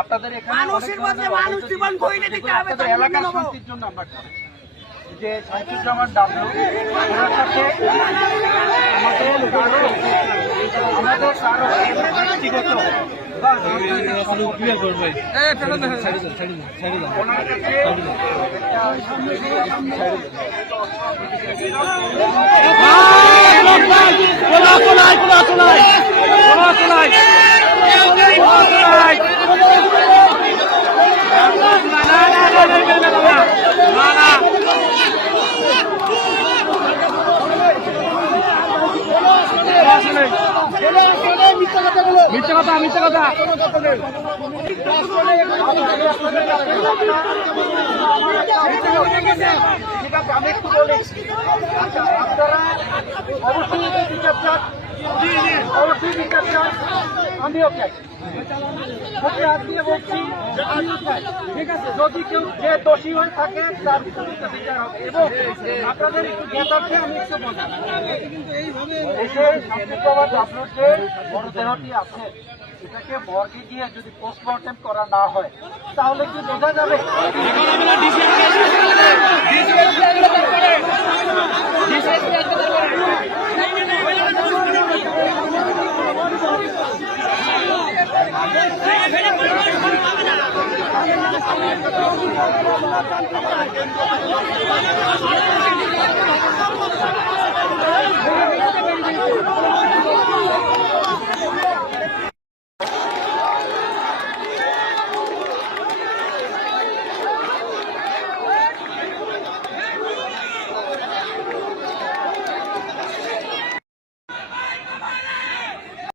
আপনাদের এখানে এলাকার শান্তির জন্য আমরা যে শামসুজ্জামান ডাবলু ওনার সাথে আমাদের কারো ব্যক্তিগত মিথ্যা কথা আপনারা অবশ্যই বিচার চান আমিও চাই ঠিক আছে যদি কেউ যে দোষী হয়ে থাকে তার বিরুদ্ধে বিচার হবে এবং আপনাদের একটু জ্ঞাতার্থে আমি একটু বলছি এই যে শামসুজ্জামান ডাবলুর যে মরদেহটি আছে এটাকে মর্গে গিয়ে যদি পোস্টমর্টেম করা না হয় তাহলে কি বোঝা যাবে